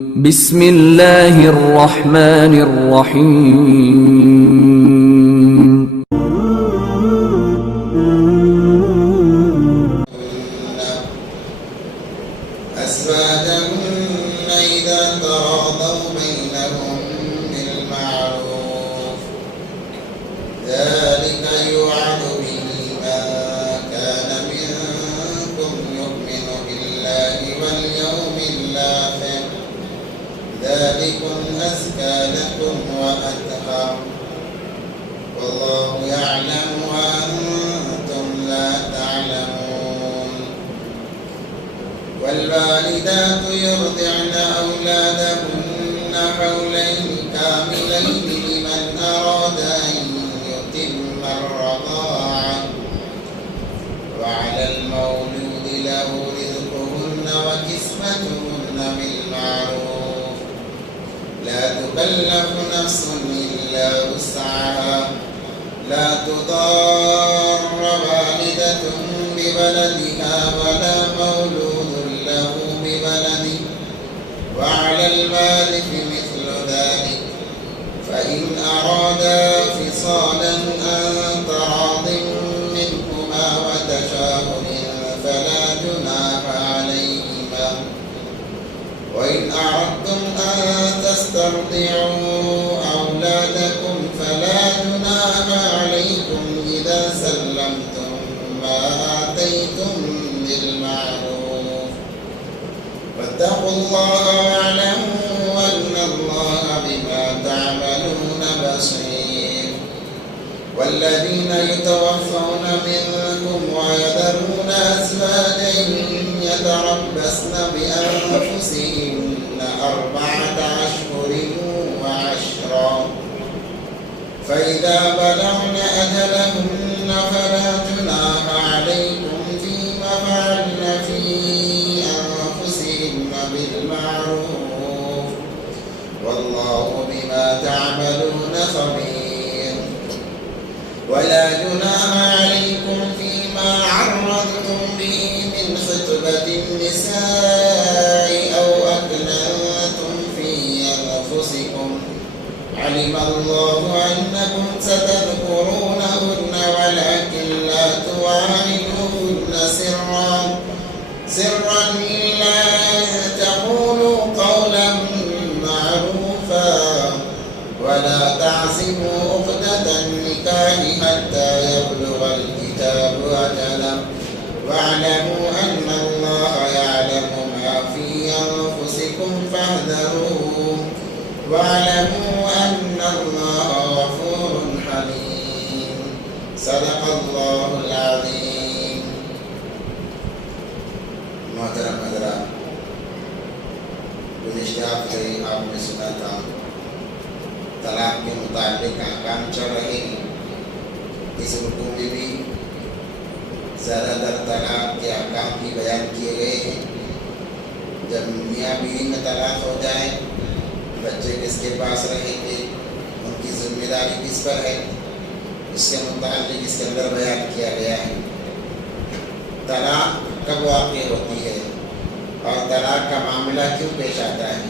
بسم الله الرحمن الرحيم. أزواجهن إذا تراضوا بينهم بالمعروف ذلك يوعظ به من كان منكم يؤمن بالله واليوم الآخر ذلكم أزكى لكم وأطهر والله يعلم وأنتم لا تعلمون. والوالدات يرضعن أولادهن حولين كاملين لمن أراد أن يتم الرضاعة وعلى المولود له رزقهن وكسوتهن بالمعروف لا تكلف نفس إلا وسعها لا تضار والدة بولدها ولا مولود له بولده وعلى الوارث مثل ذلك فإن أرادا فصالا عن تراض منهما وتشاور فلا جناح عليهما. وإن أردتم أن تسترضعوا أولادكم فلا جناح عليكم إذا سلمتم ما آتيتم بالمعروف واتقوا الله واعلموا أن الله بما تعملون بصير. والذين يتوفون منكم ويذرون أزواجا يتربصن بأنفسهن 4 أشهر وعشرا فإذا بلغن أجلهن فلا جناح عليكم فيما فعلن في أنفسهن بالمعروف والله بما تعملون خبير. ولا جناح عليكم فيما عرضتم به من خطبة النساء أو أكننتم في أنفسكم علم الله أنكم ستذكرونهن ولكن لا تواعدوهن سرا إلا أن تقولوا قولا معروفا ولا تعزموا عقدة النكاح حتى يبلغ الكتاب أجله واعلموا أن الله يعلم ما في أنفسكم فاحذروه واعلموا أن الله غفور حليم. صدق الله العظيم. محترم حضرات، گزشتہ ہفتے آپ نے سنا تھا طلاق کے متعلق احکام چل رہے ہیں. اس رکوع میں بھی زیادہ تر طلاق کے احکام بھی بیان کیے گئے ہیں. جب میاں بیوی میں طلاق ہو جائے بچے کس کے پاس رہیں گے، ان کی ذمہ داری کس پر ہے، اس کے متعلق اس کے اندر بیان کیا گیا ہے. طلاق کب واقع ہوتی ہے اور طلاق کا معاملہ کیوں پیش آتا ہے،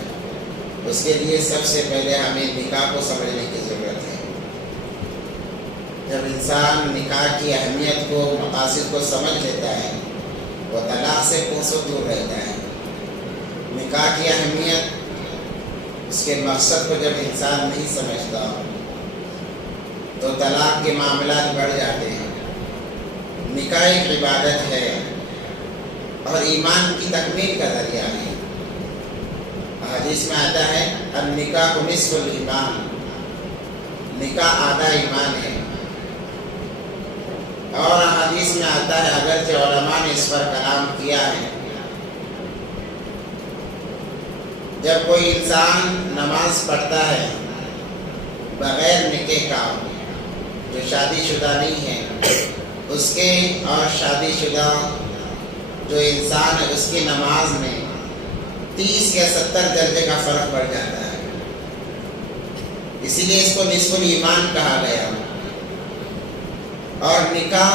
اس کے لیے سب سے پہلے ہمیں نکاح کو سمجھنے کی ضرورت ہے. جب انسان نکاح کی اہمیت کو، مقاصد کو سمجھ لیتا ہے، وہ طلاق سے کوسوں دور رہتا ہے. نکاح کی اہمیت، اس کے مقصد کو جب انسان نہیں سمجھتا تو طلاق کے معاملات بڑھ جاتے ہیں. نکاح ایک عبادت ہے اور ایمان کی تکمیل کا ذریعہ ہے. حدیث میں آتا ہے النکاح نصف الایمان، نکاح آدھا ایمان ہے. اور حدیث میں آتا ہے اگرچہ علماء نے اس پر کلام کیا ہے، جب کوئی انسان نماز پڑھتا ہے بغیر نکاح کا، جو شادی شدہ نہیں ہے، اس کے اور شادی شدہ جو انسان ہے اس کی نماز میں 30 یا 70 درجے کا فرق پڑ جاتا ہے. اسی لیے اس کو نصف الایمان کہا گیا. اور نکاح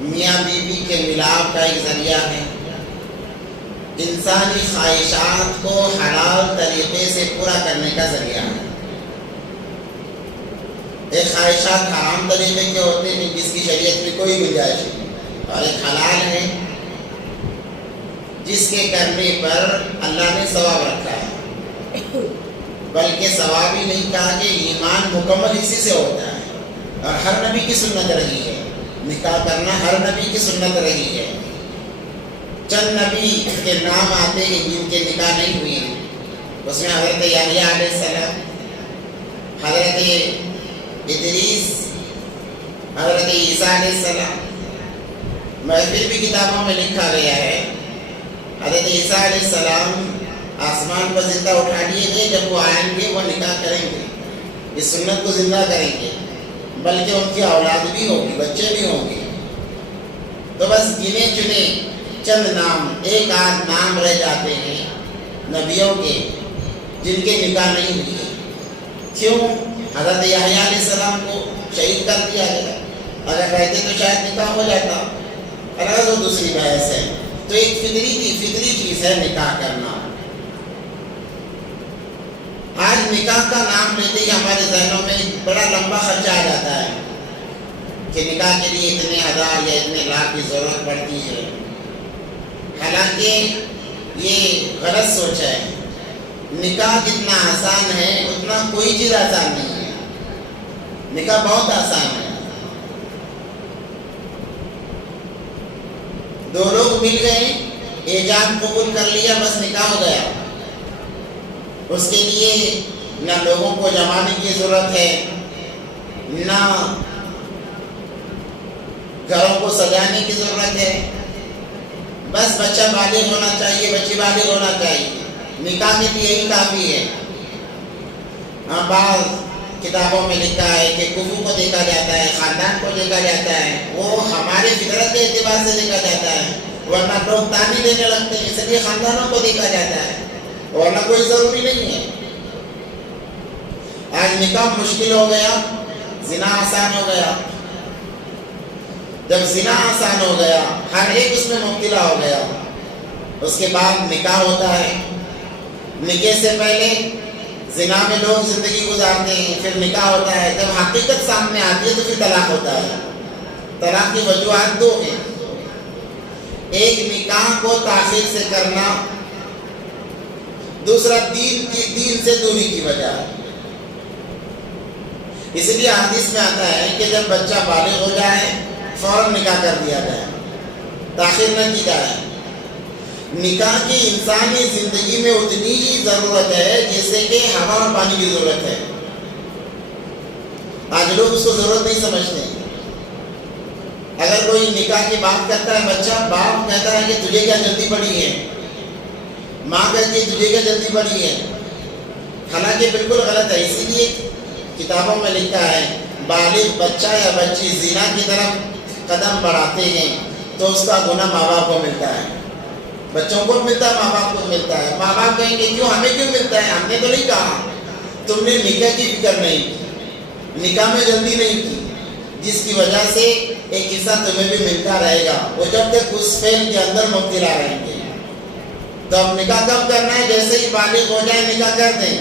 میاں بیوی کے ملاپ کا ایک ذریعہ ہے. انسانی خواہشات کو حلال طریقے سے پورا کرنے کا ذریعہ ہے۔ ایک خواہشات حرام طریقے کے ہوتے ہیں جس کی شریعت میں کوئی گنجائش نہیں، اور ایک حلال ہے جس کے کرنے پر اللہ نے ثواب رکھا ہے، بلکہ ثواب ہی نہیں کہا کہ ایمان مکمل اسی سے ہوتا ہے، اور ہر نبی کی سنت رہی ہے، نکاح کرنا ہر نبی کی سنت رہی ہے۔ چند نبی کے نام آتے ہیں جن کے نکاح نہیں ہوئے ہیں، اس میں حضرت یحییٰ علیہ السلام، حضرت ادریس، حضرت عیسیٰ علیہ السلام۔ پھر بھی کتابوں میں لکھا گیا ہے حضرت عیسیٰ علیہ السلام آسمان پر زندہ اٹھا لیے گئے، جب وہ آئیں گے وہ نکاح کریں گے، اس سنت کو زندہ کریں گے، بلکہ ان کی اولاد بھی ہوگی، بچے بھی ہوں گے۔ تو بس گنے چنے چند نام، ایک آدھ نام رہ جاتے ہیں نبیوں کے جن کے نکاح نہیں ہوئی۔ کیوں؟ حضرت یحییٰ علیہ السلام کو شہید کر دیا گیا، اگر رہتے تو شاید نکاح ہو جاتا، اگر وہ دوسری بحث ہے۔ تو ایک فطری چیز ہے نکاح کرنا۔ آج نکاح کا نام لیتے ہی ہمارے ذہنوں میں بڑا لمبا خرچہ آ جاتا ہے کہ نکاح کے لیے اتنے ہزار یا اتنے لاکھ کی ضرورت پڑتی ہے، حالانکہ یہ غلط سوچ ہے۔ نکاح جتنا آسان ہے اتنا کوئی چیز آسان نہیں ہے، نکاح بہت آسان ہے۔ دو لوگ مل گئے، ایجاب قبول کر لیا، بس نکاح ہو گیا۔ اس کے لیے نہ لوگوں کو جمانے کی ضرورت ہے، نہ گھروں کو سجانے کی ضرورت ہے، بس بچہ بالغ ہونا چاہیے، بچی بالغ ہونا چاہیے، نکاح کے لیے یہی کافی ہے۔ بعض کتابوں میں لکھا ہے کہ کفو کو دیکھا جاتا ہے، خاندان کو دیکھا جاتا ہے، وہ ہمارے فطرت کے اعتبار سے دیکھا جاتا ہے، ورنہ لوگ تانے دینے لگتے ہیں، اس لیے خاندانوں کو دیکھا جاتا ہے، ورنہ کوئی ضروری نہیں ہے۔ آج نکاح مشکل ہو گیا، زنا آسان ہو گیا۔ جب زنا آسان ہو گیا، ہر ایک اس میں مبتلا ہو گیا، اس کے بعد نکاح ہوتا ہے۔ نکاح سے پہلے زنا میں لوگ زندگی گزارتے ہیں، پھر نکاح ہوتا ہے، جب حقیقت سامنے آتی ہے تو پھر طلاق ہوتا ہے۔ طلاق کی وجوہات دو ہیں، ایک نکاح کو تاخیر سے کرنا، دوسرا دین سے دوری کی وجہ۔ اس لیے حدیث میں آتا ہے کہ جب بچہ بالغ ہو جائے فوراً نکاح کر دیا جائے، تاخیر نہ کی جائے۔ نکاح کی انسانی زندگی میں اتنی ہی ضرورت ہے جیسے کہ ہوا اور پانی کی ضرورت ہے۔ آج لوگ اس کو ضرورت نہیں سمجھتے۔ اگر کوئی نکاح کی بات کرتا ہے بچہ، باپ کہتا ہے کہ تجھے کیا جلدی پڑی ہے، ماں کہتی ہے تجھے کیا جلدی پڑی ہے، حالانکہ بالکل غلط ہے۔ اسی لیے کتابوں میں لکھا ہے بالغ بچہ یا بچی زنا کی طرف قدم بڑھاتے ہیں تو اس کا گناہ ماں باپ کو ملتا ہے، بچوں کو ملتا ہے، ماں باپ کو ملتا ہے۔ ماں باپ کہیں گے کیوں، ہمیں کیوں ملتا ہے، ہم نے تو نہیں کہا، تم نے نکاح کی فکر نہیں کی، نکاح میں جلدی نہیں کی، جس کی وجہ سے ایک حصہ تمہیں بھی ملتا رہے گا، وہ جب تک اس فعل کے اندر مبتلا رہیں گے۔ تو اب نکاح کب کرنا ہے، جیسے ہی بالغ ہو جائے نکاح کر دیں۔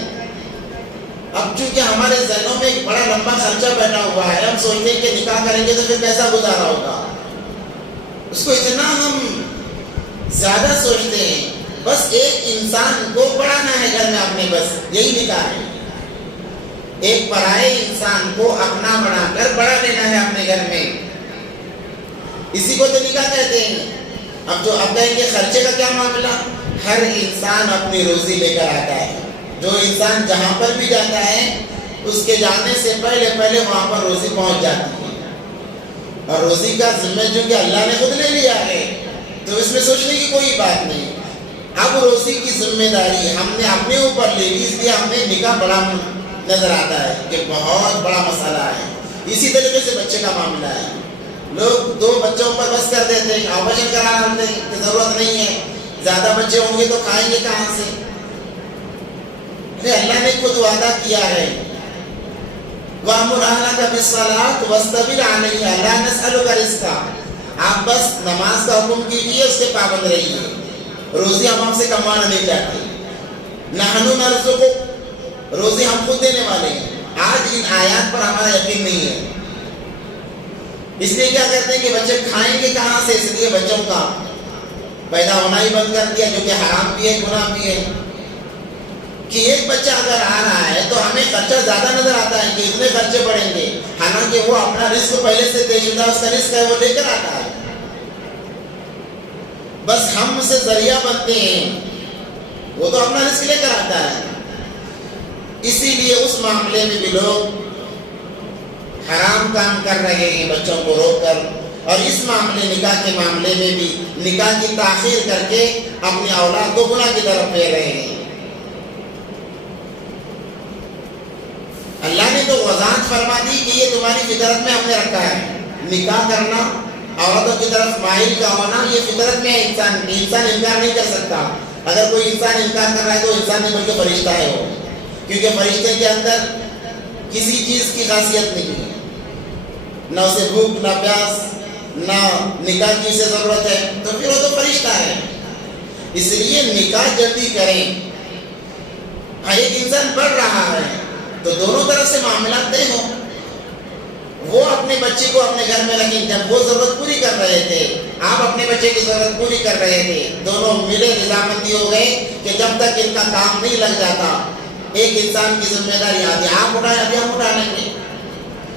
اب چونکہ ہمارے ذہنوں میں ایک بڑا لمبا خرچہ بیٹھا ہوا ہے، ہم سوچتے ہیں کہ نکاح کریں گے تو پھر کیسا گزارا ہوگا، اس کو اتنا ہم زیادہ سوچتے ہیں۔ بس ایک انسان کو پڑھانا ہے گھر میں اپنے، بس یہی نکاح ہے۔ ایک پرائے انسان کو اپنا بنا کر بڑا لینا ہے اپنے گھر میں، اسی کو تو نکاح کہتے ہیں۔ اب کہیں گے خرچے کا کیا معاملہ، ہر انسان اپنی روزی لے کر آتا ہے۔ جو انسان جہاں پر بھی جاتا ہے اس کے جانے سے پہلے وہاں پر روزی پہنچ جاتی ہے، اور روزی کا ذمہ چونکہ اللہ نے خود لے لیا ہے تو اس میں سوچنے کی کوئی بات نہیں۔ اب روزی کی ذمہ داری ہم نے اپنے اوپر لے لی، اس لیے ہمیں نکاح بڑا نظر آتا ہے کہ بہت بڑا مسئلہ ہے۔ اسی طریقے سے بچے کا معاملہ ہے، لوگ 2 بچوں پر بس کر دیتے ہیں، آپریشن کرا لیتے ہیں کہ ضرورت نہیں ہے، زیادہ بچے ہوں گے تو کھائیں گے کہاں سے۔ اللہ نے خود وعدہ کیا ہے وَأْمُرْ أَهْلَكَ بِالصَّلَاةِ وَاسْتَبِرْ عَلَيْهَا لَا نَسْأَلُكَ رِزْقًا، آپ بس نماز کا حکم کیجیے، اس کے پابند رہیے، روزی ہم آپ سے کمانا نہیں چاہتے، نحنو نرزقک، روزی ہم خود دینے والے ہیں۔ آج ان آیات پر ہمارا یقین نہیں ہے، اس لیے کیا کرتے ہیں کہ بچے کھائیں گے کہاں سے، اس لیے بچوں کا پیدا ہونا ہی بند کر دیا، جو کہ حرام بھی ہے گناہ بھی ہے۔ کہ ایک بچہ اگر آ رہا ہے تو ہمیں خرچہ زیادہ نظر آتا ہے کہ اتنے خرچے پڑیں گے، حالانکہ وہ اپنا رزق پہلے سے طے شدہ اس کا رزق ہے، وہ لے کر آتا ہے، بس ہم اسے ذریعہ بنتے ہیں، وہ تو اپنا رزق لے کر آتا ہے۔ اسی لیے اس معاملے میں بھی لوگ حرام کام کر رہے ہیں بچوں کو روک کر، اور اس معاملے نکاح کے معاملے میں بھی نکاح کی تاخیر کر کے اپنی اولاد کو گناہ کی طرف پھیر رہے ہیں۔ اللہ نے تو وضاحت فرما دی کہ یہ تمہاری فطرت میں ہم نے رکھا ہے، نکاح کرنا، عورتوں کی طرف مائل کا ہونا، یہ فطرت میں ہے انسان انکار نہیں کر سکتا۔ اگر کوئی انسان انکار کر رہا ہے تو انسان نہیں بلکہ فرشتہ ہے وہ، کیونکہ فرشتے کے اندر کسی چیز کی خاصیت نہیں ہے، نہ اسے بھوک، نہ پیاس، نہ نکاح کی اسے ضرورت ہے، تو پھر وہ تو فرشتہ ہے۔ اس لیے نکاح جلدی کریں۔ ایک انسان پڑھ رہا ہے تو دونوں طرف سے معاملات طے ہوں۔ وہ اپنے بچے کو اپنے گھر میں رکھیں، جب وہ ضرورت پوری کر رہے تھے، آپ اپنے بچے کی ضرورت پوری کر رہے تھے، دونوں ملے رضامندی ہو گئے کہ جب تک ان کا کام نہیں لگ جاتا، ایک انسان کی ذمہ داری آتی ہے، آپ اٹھائیں، ابھی ہم اٹھا لیں گے،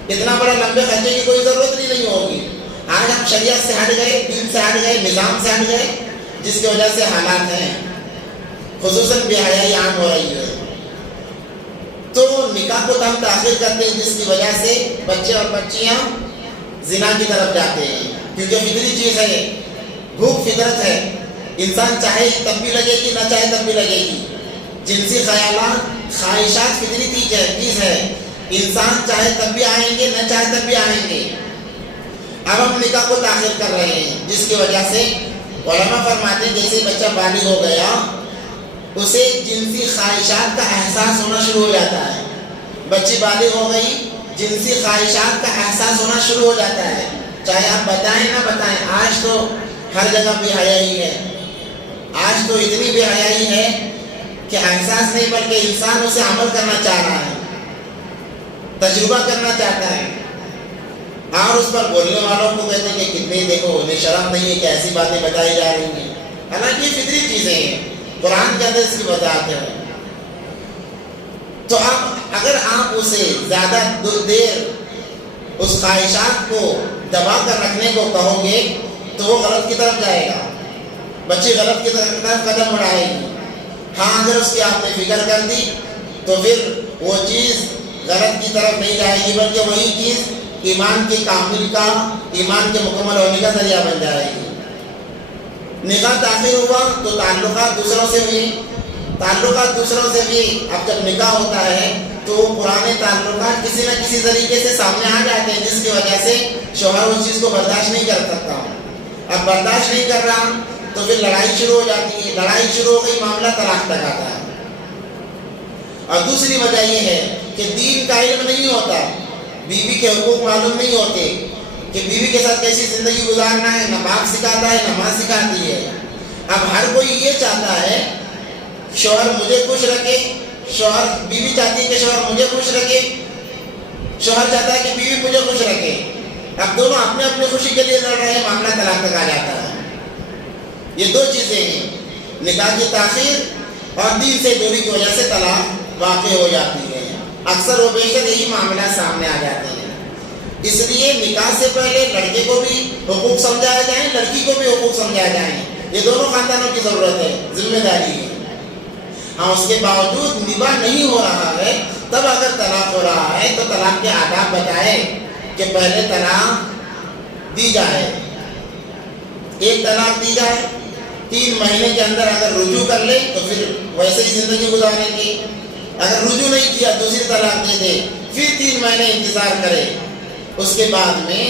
اتنا بڑا لمبے خرچے کی کوئی ضرورت نہیں ہوگی۔ آج ہم شریعت سے ہٹ گئے، دین سے ہٹ گئے، نظام سے ہٹ گئے، جس کی وجہ سے حالات ہیں، خصوصاً بے حیائی عام ہو رہی ہے۔ تو نکاح کو تو ہم تاخیر کرتے ہیں، جس کی وجہ سے بچے اور بچیاں زنا کی طرف جاتے ہیں، کیونکہ فطری چیز ہے، بھوک فطرت ہے، انسان چاہے تب بھی لگے گی، نہ چاہے تب بھی لگے گی۔ جنسی خیالات، خواہشات فطری چیز ہے، انسان چاہے تب بھی آئیں گے، نہ چاہے تب بھی آئیں گے۔ اب ہم نکاح کو تاخیر کر رہے ہیں، جس کی وجہ سے علماء فرماتے ہیں جیسے بچہ بالغ ہو گیا، اسے جنسی خواہشات کا احساس ہونا شروع ہو جاتا ہے۔ بچی بالغ ہو گئی، جنسی خواہشات کا احساس ہونا شروع ہو جاتا ہے، چاہے آپ بتائیں نہ بتائیں۔ آج تو ہر جگہ بے حیائی ہے، آج تو اتنی بے حیائی ہے کہ احساس نہیں بلکہ انسان اسے عمل کرنا چاہ رہا ہے، تجربہ کرنا چاہتا ہے، اور اس پر بولنے والوں کو کہتے ہیں کہ کتنے دیکھو انہیں شرم نہیں ہے کہ ایسی باتیں بتائی جا رہی ہیں، حالانکہ یہ فطری چیزیں ہیں، قرآن کے اندر اس کی وضاحت ہے۔ تو اب اگر آپ اسے زیادہ دیر اس خواہشات کو دبا کر رکھنے کو کہو گے تو وہ غلط کی طرف جائے گا، بچی غلط کی طرف قدم بڑھائے گی۔ ہاں اگر اس کی آپ نے فکر کر دی تو پھر وہ چیز غلط کی طرف نہیں جائے گی، بلکہ وہی چیز ایمان کے کامل کا، ایمان کے مکمل ہونے کا ذریعہ بن جائے گی۔ نکاح تاخیر ہوا تو تعلقات دوسروں سے بھی، اب جب نکاح ہوتا ہے تو پرانے تعلقات کسی نہ کسی طریقے سے سامنے آ جاتے ہیں، جس کی وجہ سے شوہر اس چیز کو برداشت نہیں کر سکتا۔ اب برداشت نہیں کر رہا تو پھر لڑائی شروع ہو جاتی ہے، لڑائی شروع ہو گئی، معاملہ طلاق تک آتا ہے۔ اور دوسری وجہ یہ ہے کہ دین کا علم نہیں ہوتا، بیوی کے حقوق معلوم نہیں ہوتے کہ بیوی کے ساتھ کیسی زندگی گزارنا ہے، نہ باپ سکھاتا ہے، نہ ماں سکھاتی ہے۔ اب ہر کوئی یہ چاہتا ہے شوہر مجھے خوش رکھے، بیوی چاہتی ہے کہ شوہر مجھے خوش رکھے، شوہر چاہتا ہے کہ بیوی مجھے خوش رکھے۔ اب دونوں اپنے اپنے خوشی کے لیے لڑ رہے ہیں، معاملہ طلاق تک آ جاتا ہے۔ یہ دو چیزیں ہیں، نکاح کی تاخیر اور دین سے دوری کی وجہ سے طلاق واقع ہو جاتی ہے۔ اکثر و بیشتر یہی معاملہ سامنے آ جاتے ہیں۔ اس لیے نکاح سے پہلے لڑکے کو بھی حقوق سمجھایا جائیں، لڑکی کو بھی حقوق سمجھایا جائیں، یہ دونوں خاندانوں کی ضرورت ہے، ذمہ داری ہے۔ ہاں اس کے باوجود نباہ نہیں ہو رہا ہے، تب اگر طلاق ہو رہا ہے تو طلاق کے آداب بتائے کہ پہلے طلاق دی جائے، ایک طلاق دی جائے، 3 مہینے کے اندر اگر رجوع کر لے تو پھر ویسے ہی زندگی گزاریں گے، اگر رجوع نہیں کیا دوسری طلاق دے دے، پھر 3 مہینے انتظار کرے، اس کے بعد میں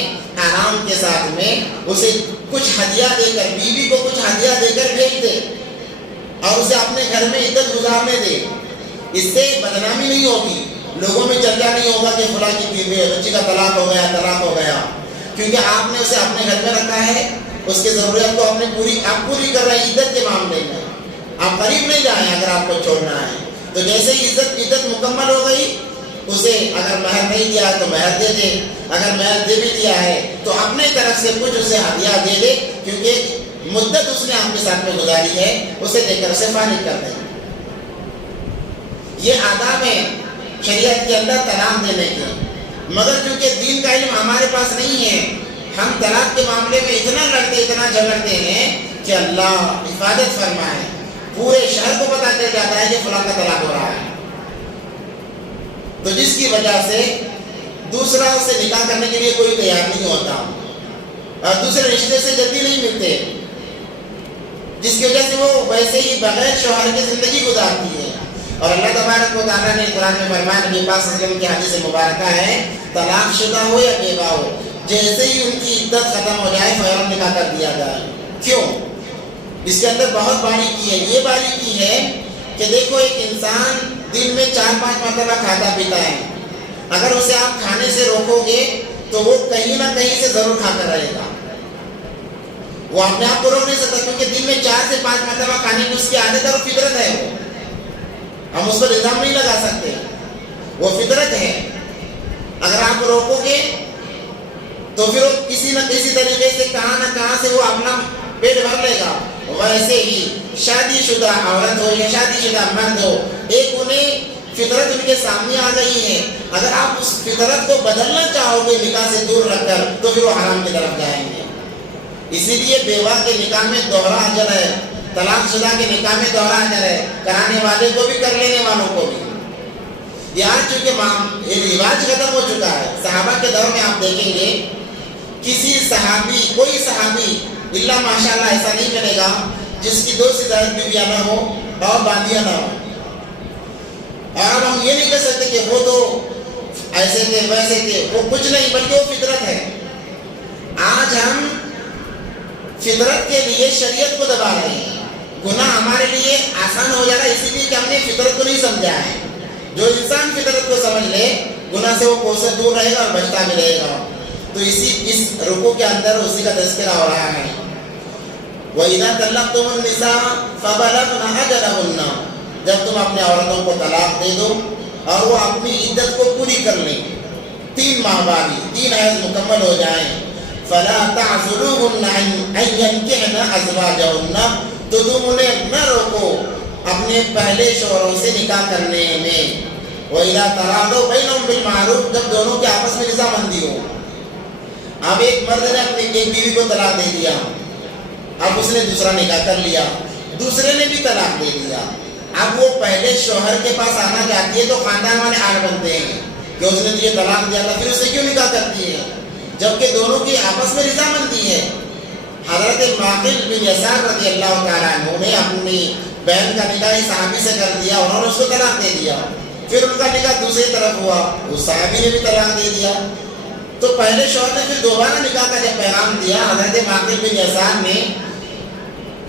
آرام کے ساتھ میں اسے کچھ ہدیہ دے کر، بیوی کو کچھ ہدیہ دے کر بھیج دے اور اسے اپنے گھر میں عزت گزارنے دے۔ اس سے بدنامی نہیں ہوگی، لوگوں میں چرچا نہیں ہوگا کہ فلاں کی بیوی بچی کا طلاق ہو گیا، کیونکہ آپ نے اسے اپنے گھر میں رکھا ہے، اس کی ضرورت کو آپ پوری کر رہے ہیں عدت کے معاملے میں. آپ قریب نہیں جائیں اگر آپ کو چھوڑنا ہے. تو جیسے ہی عدت مکمل ہو گئی اسے اگر مہر نہیں دیا تو مہر دے دے, اگر مہر دے بھی دیا ہے تو اپنے طرف سے کچھ اسے ہدیہ دے دے, کیونکہ مدت اس نے آپ کے ساتھ میں گزاری ہے, اسے دے کر اسے فارغ کر دیں. یہ آداب ہے شریعت کے اندر طلاق دینے کے. مگر چونکہ دین کا علم ہمارے پاس نہیں ہے, ہم طلاق کے معاملے میں اتنا جھگڑتے ہیں کہ اللہ حفاظت فرمائے, پورے شہر کو پتہ چل جاتا ہے کہ فلاں کا طلاق ہو رہا ہے. تو جس کی وجہ سے دوسرا سے نکاح کرنے کے لیے کوئی تیار نہیں ہوتا اور دوسرے رشتے سے جلدی نہیں ملتے, جس کی وجہ سے وہ ویسے ہی بغیر شوہر کی زندگی گزارتی ہے. اور اللہ تبارک و تعالیٰ نے قرآن میں فرمایا, نبی پاک صلی اللہ علیہ وسلم کی حدیث مبارکہ ہے, طلاق شدہ ہو یا بیوہ ہو, جیسے ہی ان کی عدت ختم ہو جائے فوراً نکاح کر دیا جائے. کیوں؟ اس کے اندر بہت باریکی ہے. یہ باریکی ہے کہ دیکھو ایک انسان دن میں 4-5 مرتبہ کھاتا پیتا ہے, اگر اسے آپ کھانے سے روکو گے تو وہ کہیں نہ کہیں سے ضرور کھاتا رہے گا. وہ اپنے آپ کو روک نہیں سکتا, کیونکہ دن میں 4 سے 5 مرتبہ کھانے کی اس کی عادت اور فطرت ہے. وہ ہم اس پر الزام نہیں لگا سکتے, وہ فطرت ہے. اگر آپ روکو گے تو پھر وہ کسی نہ کسی طریقے سے کہاں نہ کہاں سے وہ اپنا پیٹ بھر لے گا. ویسے ہی شادی شدہ عورت ہو یا شادی شدہ مرد ہو, ایک انہیں فطرت ان کے سامنے آ گئی ہے, اگر آپ اس فطرت کو بدلنا چاہو گے نکاح سے دور رکھ کر تو پھر وہ حرام کی طرف جائیں گے. اسی لیے بیوہ کے نکاح میں دوہرا اجر ہے, طلاق شدہ کے نکاح میں دوہرا اجر ہے, کرانے والے کو بھی کر لینے والوں کو بھی. یہ آج چونکہ یہ رواج ختم ہو چکا ہے. صحابہ کے دور میں آپ دیکھیں گے کوئی صحابی اللہ ماشاءاللہ ایسا نہیں ملے گا جس کی 2 سے زائد بیویاں نہ ہو اور باندیاں نہ ہو. اور اب ہم یہ نہیں کہہ سکتے کہ وہ تو ایسے تھے ویسے تھے, وہ کچھ نہیں بلکہ وہ فطرت ہے. آج ہم فطرت کے لیے شریعت کو دبا رہے ہیں. گناہ ہمارے لیے آسان ہو جا رہا ہے اسی لیے کہ ہم نے فطرت کو نہیں سمجھا ہے. جو انسان فطرت کو سمجھ لے گناہ سے وہ کوسے دور رہے گا اور بچتا بھی رہے گا. تو اس رکوع کے اندر اسی کا تذکرہ ہو رہا ہے. وَإِذَا طَلَّقْتُمُ النِّسَاءَ فَبَلَغْنَ أَجَلَهُنَّ, جب تم اپنے عورتوں کو طلاق دے دو اور وہ اپنی عدت کو پوری کر لیں, 3 ماہ والی 3 حیض مکمل ہو جائیں, فَلَا تَعْزُلُوهُنَّ أَن يَنكِحْنَ أَزْوَاجَهُنَّ, تو تم انہیں نہ روکو اپنے پہلے شوہروں سے نکاح کرنے میں. وَإِذَا تَرَاضَوْا بَيْنَهُمْ بِالْمَعْرُوفِ, جب دونوں کے آپس میں رضامندی ہو. اب ایک مرد نے اپنی ایک بیوی کو طلاق دے دیا, اب اس نے دوسرا نکاح کر لیا, دوسرے نے بھی طلاق دے دیا. اب وہ پہلے شوہر کے پاس آنا چاہتی ہے تو خاندان والے آڑ بنتے ہیں کہ اس نے تجھے طلاق دیا تھا, پھر اس سے کیوں نکاح کرتی ہے, جبکہ دونوں کی آپس میں رضامندی ہے. حضرت معقل بن یسار رضی اللہ تعالیٰ عنہ نے اپنی بہن کا نکاح صحابی سے کر دیا, انہوں نے اس کو طلاق دے دیا. پھر ان کا نکاح دوسری طرف ہوا, اس صحابی نے بھی طلاق دے دیا. تو پہلے شوہر نے پھر دوبارہ نکاح کا جب پیغام دیا, حضرت معقل بن یسار نے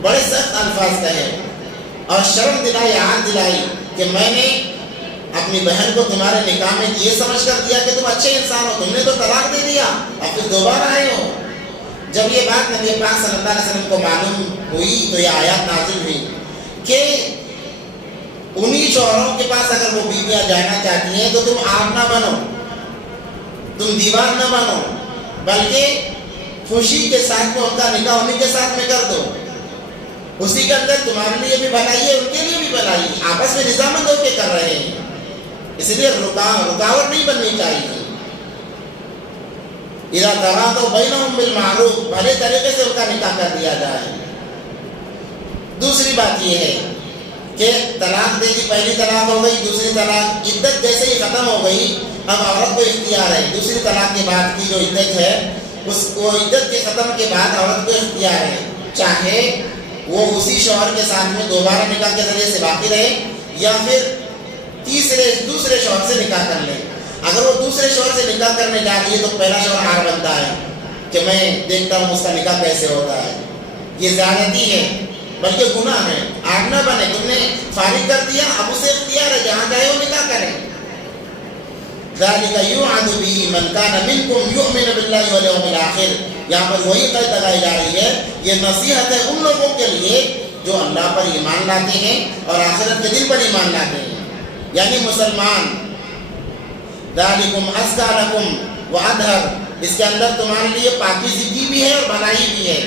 بڑے سخت الفاظ کہے اور شرم دلائی, یاد دلائی کہ میں نے اپنی بہن کو تمہارے نکاح میں یہ سمجھ کر دیا کہ تم اچھے انسان ہو, تم نے تو طلاق دے دیا اور پھر دوبارہ آئے ہو. جب یہ بات نبی پاک صلی اللہ علیہ وسلم کو معلوم ہوئی تو یہ آیات نازل ہوئی کہ انہی شوہروں کے پاس اگر وہ بیویاں جانا چاہتی ہیں تو تم آگ نہ بنو, تم دیوار نہ بنو, بلکہ خوشی کے ساتھ میں ان کا نکاح انہی کے ساتھ میں کر دو. اسی کے اندر تمہارے لیے بھی بھلائی ہے, ان کے لیے بھی بھلائی, آپس میں رضامند ہو کے کر رہے ہیں. اس لیے رکاوٹ نہیں بننی چاہیے. اذا تراضوا بینہم بالمعروف, بھلے طریقے سے ان کا نکاح کر دیا جائے. دوسری بات یہ ہے کہ طلاق دے دی, پہلی طلاق ہو گئی, دوسری طلاق عدت جیسے ہی ختم ہو گئی, اب عورت کو اختیار ہے دوسری طلاق کے بعد کی جو عدت ہے وہ عدت کے ختم کے بعد عورت کو اختیار ہے, چاہے وہ اسی شوہر کے ساتھ میں دوبارہ نکاح کے ذریعے سے باقی رہے یا پھر دوسرے شوہر سے نکاح کر لے. اگر وہ دوسرے شوہر سے نکاح کرنے جا رہی ہے تو پہلا شوہر ہار بنتا ہے کہ میں دیکھتا ہوں اس کا نکاح کیسے ہوتا ہے. یہ زیادتی ہے بلکہ گناہ ہے. آگ نہ بنے, تم نے فارغ کر دیا, اب اسے اختیار ہے جہاں چاہے وہ نکاح کرے. ذَلِكَ يُوعَدُ بِهِ مَنْ كَانَ مِنْكُمْ يُؤْمِنُ بِاللَّهِ وَالْيَوْمِ الْآخِرِ, یہاں پر وہی قید لگائی جا رہی ہے، یہ نصیحت ہے ان لوگوں کے لیے جو اللہ پر ایمان لاتے ہیں اور آخرت کے دن پر ایمان لاتے ہیں، یعنی مسلمان۔ ذالکم ازکی لکم واطہر، اس کے اندر تمہارے لیے پاکیزگی بھی ہے اور بھلائی بھی ہے۔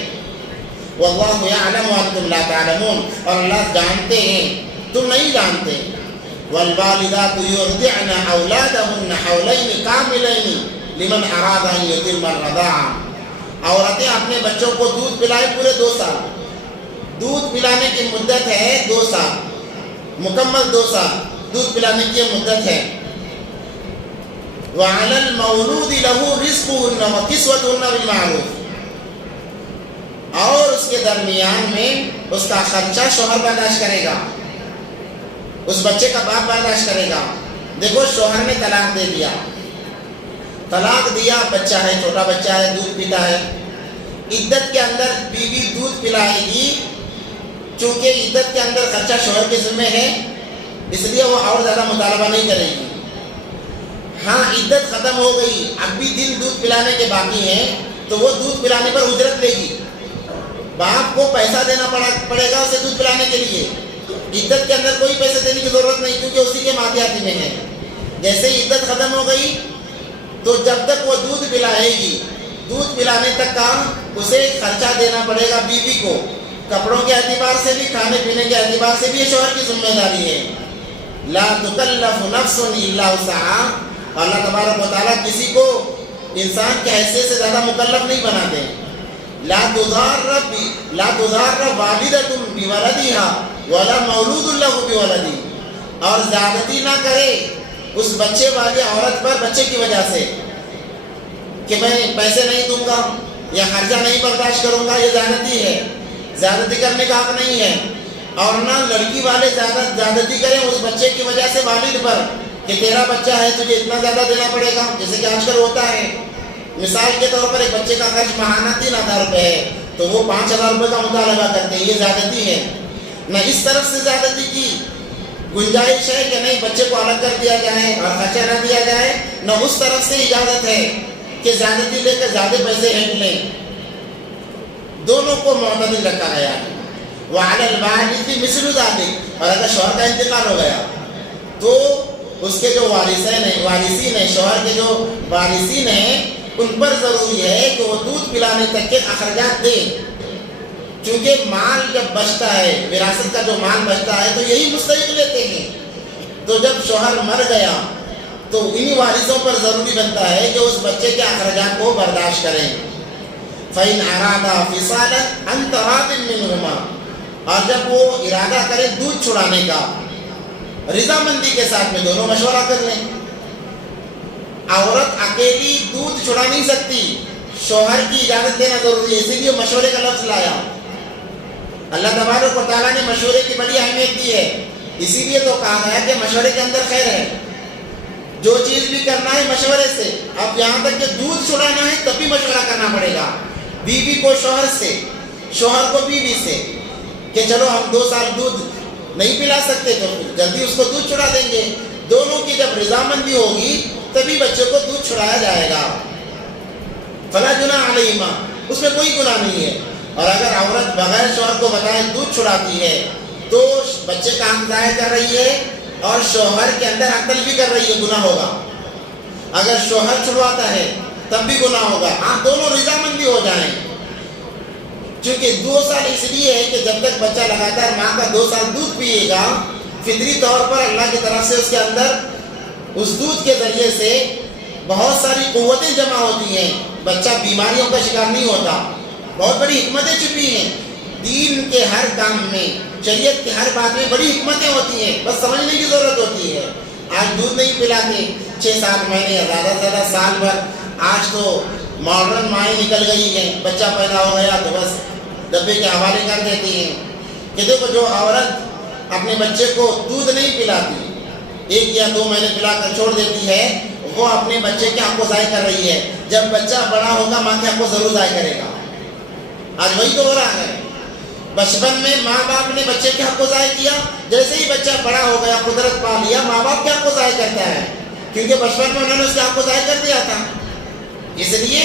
واللہ یعلم وانتم لا تعلمون، اور اللہ جانتے ہیں تم نہیں جانتے۔ والوالدات یرضعن اولادہن حولین کاملین لمن اراد ان یتم الرضاعہ، عورتیں اپنے بچوں کو دودھ پلائے پورے 2 سال، دودھ پلانے کی مدت ہے 2 سال، مکمل 2 سال دودھ پلانے کی مدت ہے۔ وعلی المولود لہ رزقہن وکسوتہن بالمعروف، اور اس کے درمیان میں اس کا خرچہ شوہر برداشت کرے گا، اس بچے کا باپ برداشت کرے گا۔ دیکھو شوہر نے طلاق دے دیا، طلاق دیا، بچہ ہے، چھوٹا بچہ ہے، دودھ پیتا ہے، عدت کے اندر بیوی دودھ پلائے گی، چونکہ عدت کے اندر خرچہ شوہر کے ذمہ ہے اس لیے وہ اور زیادہ مطالبہ نہیں کرے گی۔ ہاں عدت ختم ہو گئی، اب بھی دن دودھ پلانے کے باقی ہیں تو وہ دودھ پلانے پر اجرت لے گی، باپ کو پیسہ دینا پڑے گا اسے دودھ پلانے کے لیے۔ عدت کے اندر کوئی پیسے دینے کی ضرورت نہیں کیونکہ اسی کے ماتحتی میں ہے۔ جیسے ہی عدت ختم ہو گئی تو جب تک وہ دودھ پلائے گی، دودھ پلانے تک کا اسے خرچہ دینا پڑے گا بیوی کو، کپڑوں کے اعتبار سے بھی، کھانے پینے کے اعتبار سے بھی یہ شوہر کی ذمہ داری ہے۔ لا تکلف نفس الا وسعها، اللہ تبارک و تعالیٰ کسی کو انسان کی حیثیت سے زیادہ مکلف نہیں بناتے۔ لا تضار والدۃ بولدها ولا مولود له بولدہ، اور زیادتی نہ کرے اس بچے والی عورت پر بچے کی وجہ سے کہ میں پیسے نہیں دوں گا یا خرچہ نہیں برداشت کروں گا، یہ زیادتی ہے، زیادتی کرنے کا حق نہیں ہے۔ اور نہ لڑکی والے زیادتی کریں اس بچے کی وجہ سے والد پر کہ تیرا بچہ ہے تجھے اتنا زیادہ دینا پڑے گا، جیسے کہ آج کل ہوتا ہے۔ مثال کے طور پر ایک بچے کا خرچ ماہانہ 3000 روپے ہے تو وہ 5000 روپے کا مطالبہ کرتے ہیں، یہ زیادتی ہے۔ نہ اس طرف سے زیادتی کی گنجائش ہے کہ نہیں بچے کو الگ کر دیا جائے اور خرچہ نہ دیا جائے، نہ اس طرف سے اجازت ہے کہ زیادتی لے کر زیادہ پیسے ہینٹ لیں۔ دونوں کو معتدل رکھا گیا ہے۔ وعلی الوارث مثل ذلک، اور اگر شوہر کا انتقال ہو گیا تو اس کے جو وارثین ہیں، شوہر کے جو وارثین ہیں ان پر ضروری ہے کہ وہ دودھ پلانے تک کے اخراجات دیں، چونکہ مال جب بچتا ہے، وراثت کا جو مال بچتا ہے تو یہی مستحق لیتے ہیں۔ تو جب شوہر مر گیا تو انہی وارثوں پر ضروری بنتا ہے کہ اس بچے کے اخراجات کو برداشت کریں۔ فَإِنْ أَرَادَا فِصَالًا عَنْ تَرَاضٍ مِّنْهُمَا، اور جب وہ ارادہ کرے دودھ چھڑانے کا رضامندی کے ساتھ میں، دونوں مشورہ کر لیں۔ عورت اکیلی دودھ چھڑا نہیں سکتی، شوہر کی اجازت دینا ضروری ہے، اسی لیے مشورے کا لفظ لایا۔ اللہ تبارک و تعالیٰ نے مشورے کی بڑی اہمیت دی ہے، اسی لیے تو کہا گیا کہ مشورے کے اندر خیر ہے۔ جو چیز بھی کرنا ہے مشورے سے، اب یہاں تک کہ دودھ چھڑانا ہے تب بھی مشورہ کرنا پڑے گا، بیوی کو شوہر سے، شوہر کو بیوی سے، کہ چلو ہم 2 سال دودھ نہیں پلا سکتے تو جلدی اس کو دودھ چھڑا دیں گے۔ دونوں کی جب رضامندی ہوگی تبھی بچے کو دودھ چھڑایا جائے گا۔ فلا جناح علیہما، اس میں کوئی گناہ نہیں ہے۔ اور اگر عورت بغیر شوہر کو بتائے دودھ چھڑاتی ہے تو بچے کا حق ضائع کر رہی ہے اور شوہر کے اندر حق تلفی کر رہی ہے، گناہ ہوگا۔ اگر شوہر چھڑواتا ہے تب بھی گناہ ہوگا، ہاں دونوں رضامندی ہو جائیں۔ چونکہ 2 سال اس لیے ہے کہ جب تک بچہ لگاتار ماں کا 2 سال دودھ پیے گا، فطری طور پر اللہ کی طرف سے اس کے اندر اس دودھ کے ذریعے سے بہت ساری قوتیں جمع ہوتی ہیں، بچہ بیماریوں کا شکار نہیں ہوتا۔ بہت بڑی حکمتیں چھپی ہیں دین کے ہر کام میں، شریعت کے ہر بات میں بڑی حکمتیں ہوتی ہیں، بس سمجھنے کی ضرورت ہوتی ہے۔ آج دودھ نہیں پلاتے 6-7 مہینے یا زیادہ سے زیادہ سال بھر، آج تو ماڈرن مائیں نکل گئی ہیں، بچہ پیدا ہو گیا تو بس ڈبے کے حوالے کر دیتی ہیں کہ دیکھو جو عورت اپنے بچے کو دودھ نہیں پلاتی، 1 یا 2 مہینے پلا کر چھوڑ دیتی ہے، وہ اپنے بچے کے حق کو ضائع کر رہی ہے۔ جب بچہ بڑا ہوگا ماں کے حق کو ضرور ضائع کرے گا۔ آج وہی تو ہو رہا ہے، بچپن میں ماں باپ نے بچے کے حق کو ضائع کیا، جیسے ہی بچہ بڑا ہو گیا، قدرت پا لیا، ماں باپ کے حق کو ضائع کرتا ہے، کیونکہ بچپن میں انہوں نے اس کے حق کو ضائع کر دیا تھا۔ اس لیے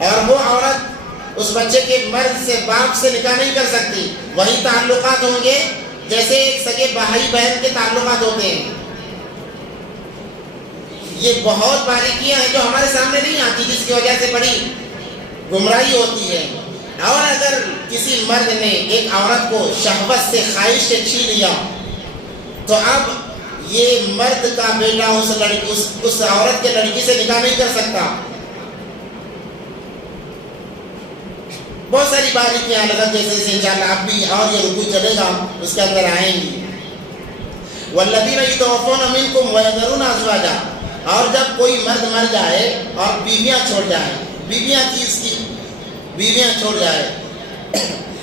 اور وہ عورت اس بچے کے مرد سے، باپ سے نکاح نہیں کر سکتی. وہی تعلقات ہوں گے جیسے ایک سگے بھائی بہن کے تعلقات ہوتے ہیں. یہ بہت باریکیاں ہیں جو ہمارے سامنے نہیں آتی، جس کی وجہ سے بڑی گمراہی ہوتی ہے. اور اگر کسی مرد نے ایک عورت کو شہوت سے، خواہش سے چھین لیا، تو اب یہ مرد کا بیٹا اس عورت کے لڑکی سے نکاح نہیں کر سکتا. بہت ساری باریکیاں لگت جیسے انشاءاللہ اب بھی اور یہ رکوع چلے گا اس کے اندر آئیں گی. والذین یتوفون منکم ویذرون ازواجا، اور جب کوئی مرد مر جائے اور بیویاں چھوڑ جائیں، بیویاں چھوڑ جائے،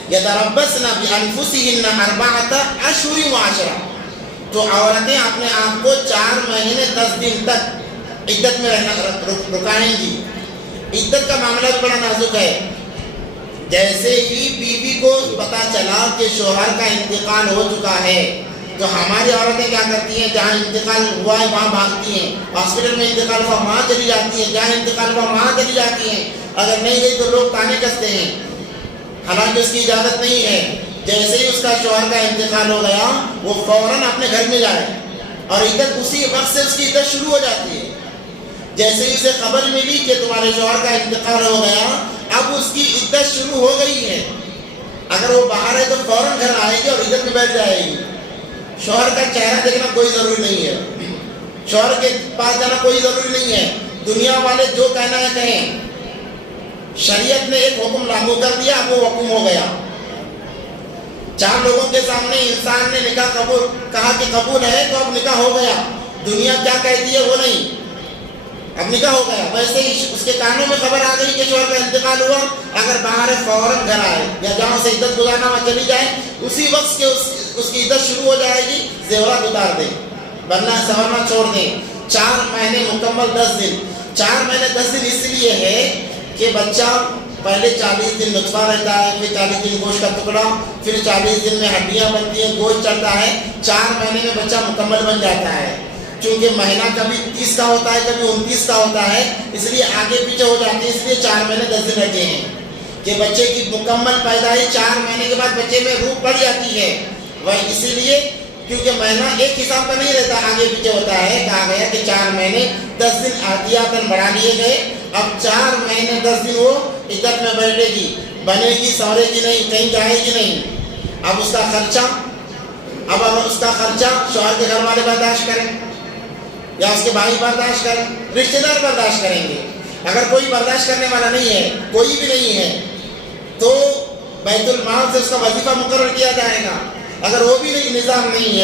یتربصن بانفسہن اربعۃ اشہر وعشرہ، تو عورتیں اپنے آپ کو 4 مہینے 10 دن تک عدت میں رکائیں گی. عدت کا معاملہ بھی بڑا نازک ہے. جیسے ہی بیوی کو پتا چلا کہ شوہر کا انتقال ہو چکا ہے، تو ہماری عورتیں کیا کرتی ہیں؟ جہاں انتقال ہوا ہے وہاں بھاگتی ہیں، ہاسپٹل میں انتقال ہوا وہاں چلی جاتی ہیں، جہاں انتقال ہوا وہاں چلی جاتی ہیں. اگر نہیں گئی تو لوگ تانے کستے ہیں، حالانکہ اس کی اجازت نہیں ہے. جیسے ہی اس کا شوہر کا انتقال ہو گیا، وہ فوراً اپنے گھر میں جائے، اور عدت اسی وقت سے اس کی عدت شروع ہو جاتی ہے. جیسے ہی اسے خبر ملی کہ تمہارے شوہر کا انتقال ہو گیا، اب اس کی عدت شروع ہو گئی ہے. اگر وہ باہر ہے تو فوراً گھر آئے گی اور عدت میں بیٹھ جائے گی. شوہر کا چہرہ دیکھنا کوئی ضروری نہیں ہے، شوہر کے پاس جانا کوئی ضروری نہیں ہے. دنیا والے جو کہنا ہے کہیں، شریعت نے ایک حکم لاگو کر دیا، اب وہ حکم ہو گیا. 4 لوگوں کے سامنے انسان نے نکاح قبول کہا کہ قبول ہے، تو اب نکاح ہو گیا. دنیا کیا کہتی ہے وہ نہیں، اب نکاح ہو گیا. ویسے ہی اس کے کانوں میں خبر آ گئی کہ شوہر کا انتقال ہوا، اگر باہر ہے فوراً گھر آئے، یا جہاں سے عدت گزارنا وہاں چلی جائے، اسی وقت کے اس کی عدت شروع ہو جائے گی. زیورات اتار دیں، بننا سنورنا چھوڑ دیں. 4 مہینے مکمل 10 دن. 4 مہینے 10 دن اس لیے ہے کہ بچہ پہلے 40 دن نطفہ رہتا ہے، پھر 40 دن گوشت کا ٹکڑا، پھر 40 دن میں ہڈیاں بنتی ہیں، گوشت چڑھتا ہے. 4 مہینے میں بچہ مکمل بن جاتا ہے. چونکہ مہینہ کبھی 30 کا ہوتا ہے، کبھی 29 کا ہوتا ہے، اس لیے آگے پیچھے ہو جاتے ہیں. اس لیے 4 مہینے 10 دن رہتے ہیں کہ بچے کی مکمل پیدائش 4 مہینے کے بعد بچے میں روح پڑ جاتی ہے. وہ اسی لیے کیونکہ مہینہ ایک حساب کا نہیں رہتا، آگے پیچھے ہوتا ہے. کہا گیا کہ 4 مہینے 10 دن احتیاطاً بڑھا لیے گئے. اب 4 مہینے 10 دن وہ عدت میں بیٹھے گی، بنے گی، سورے گی نہیں، کہیں جائے گی نہیں. اب اس کا خرچہ شوہر کے گھر والے برداشت کریں یا اس کے بھائی برداشت کریں، رشتے دار برداشت کریں گے. اگر کوئی برداشت کرنے والا نہیں ہے، کوئی بھی نہیں ہے، تو بیت المال سے اس کا وظیفہ مقرر کیا جائے گا. اگر وہ بھی نظام نہیں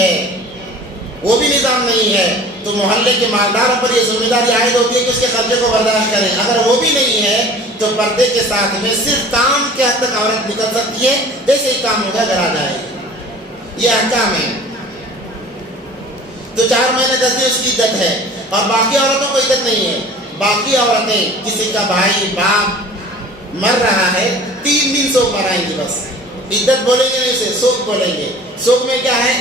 ہے تو محلے کے مالداروں پر یہ ذمہ داری عائد ہوتی ہے کہ اس کے خرچے کو برداشت کریں. اگر وہ بھی نہیں ہے تو پردے کے ساتھ میں صرف کام کے حد تک عورت نکل سکتی ہے، جیسے ہی کام ہوگا گھر آ جائے گی. یہ احکام ہے. تو 4 مہینے 10 دن اس کی عدت ہے، اور باقی عورتوں کو عدت نہیں ہے. باقی عورتیں، کسی کا بھائی باپ مر رہا ہے، 3 دن سوگ مرائیں گی. بس عدت بولیں گے نہیں، اسے سوگ بولیں گے. سوگ میں کیا ہے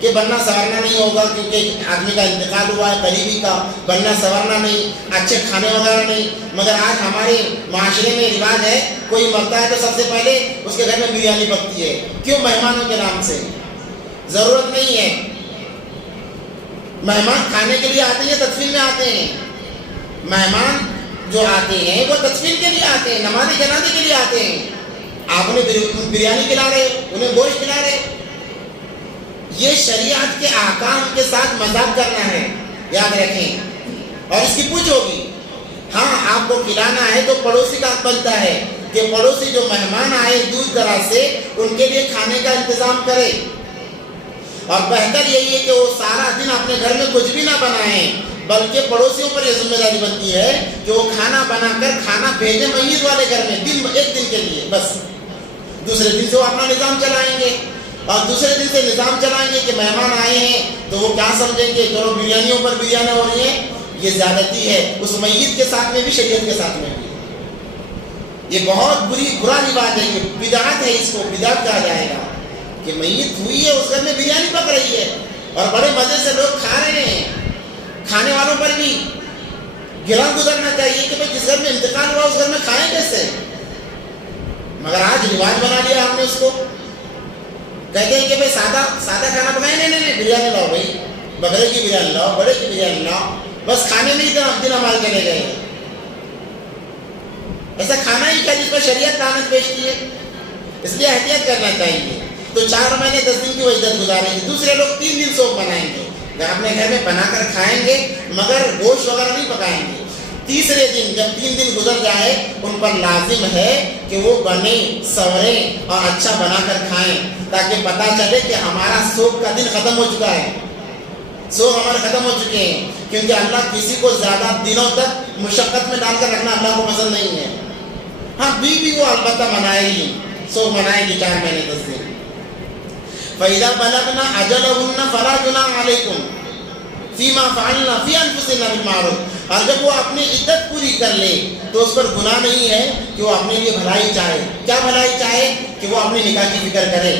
کہ بننا سنورنا نہیں ہوگا، کیونکہ آدمی کا انتقال ہوا ہے، قریبی کا. بننا سنورنا نہیں، اچھے کھانے وغیرہ نہیں. مگر آج ہمارے معاشرے میں رواج ہے، کوئی مرتا ہے تو سب سے پہلے اس کے گھر میں بریانی پکتی ہے. کیوں؟ مہمانوں کے نام سے. ضرورت نہیں ہے. مہمان کھانے کے لیے آتے ہیں، تدفین میں آتے ہیں. مہمان جو آتے ہیں وہ تدفین کے لیے آتے ہیں، نماز جنازے کے لیے آتے ہیں. آپ انہیں بریانی کھلا رہے، انہیں گوشت کھلا رہے. یہ شریعت کے احکام کے ساتھ مذاق کرنا ہے، یاد رکھیں. اور اس کی پوچھ ہوگی. ہاں، آپ کو کھلانا ہے تو پڑوسی کا حق بنتا ہے کہ پڑوسی جو مہمان آئے دور دراز سے، ان کے لیے کھانے کا انتظام کرے. اور بہتر یہی ہے کہ وہ سارا دن اپنے گھر میں کچھ بھی نہ بنائیں، بلکہ پڑوسیوں پر یہ ذمہ داری بنتی ہے کہ وہ کھانا بنا کر کھانا بھیجیں میت والے گھر میں، ایک دن کے لیے بس. دوسرے دن سے وہ اپنا نظام چلائیں گے، اور دوسرے دن سے نظام چلائیں گے کہ مہمان آئے ہیں تو وہ کیا سمجھیں گے، چلو بریانیوں پر بریانیاں ہو رہی ہیں. یہ زیادتی ہے اس میت کے ساتھ میں بھی، شریعت کے ساتھ میں بھی. یہ بہت برا رواج ہے، یہ بدعت ہے. اس کو بدعت کہا جائے گا کہ میت ہوئی ہے، اس گھر میں بریانی پک رہی ہے اور بڑے مزے سے لوگ کھا رہے ہیں. کھانے والوں پر بھی گراں گزرنا چاہیے کہ بھائی جس گھر میں انتقال ہوا اس گھر میں کھائیں کیسے. مگر آج رواج بنا لیا ہم نے اس کو. کہتے ہیں کہ بھائی سادہ کھانا پکائیں. نہیں بریانی لاؤ بھائی, بکرے کی بریانی لاؤ, بڑے کی بریانی لاؤ, بس کھانے میں ہی دن ہمارے چلے گئے. ایسا کھانا ہی کیا جس پر شریعت لعنت بیچتی ہے. اس لیے احتیاط کرنا چاہیے. تو 4 مہینے 10 دن کی وہ عدت گزاریں گے. دوسرے لوگ 3 دن سوگ بنائیں گے, اپنے گھر میں بنا کر کھائیں گے مگر گوشت وغیرہ نہیں پکائیں گے. تیسرے دن جب 3 دن گزر جائے ان پر لازم ہے کہ وہ بنے سوریں اور اچھا بنا کر کھائیں, تاکہ پتہ چلے کہ ہمارا سوگ کا دن ختم ہو چکا ہے. سوگ ہمارے ختم ہو چکے ہیں, کیونکہ اللہ کسی کو زیادہ دنوں تک مشقت میں ڈال کر رکھنا اللہ کو پسند نہیں ہے. ہاں بیوی وہ البتہ منائے گی, سوگ منائے گی 4 مہینے 10 دن. فَإِذَا بَلَغْنَا أَجَلَهُنَّ فَلَا جُنَاحَ عَلَيْكُمْ فِيمَا فَعَلْنَا فِي أَنفُسِهِنَّ بِالْمَعْرُوفِ. اور جب وہ اپنی عدت پوری کر لے تو اس پر گناہ نہیں ہے کہ وہ اپنے لیے بھلائی چاہے. کیا بھلائی چاہے؟ کہ وہ اپنی نکاح کی فکر کرے.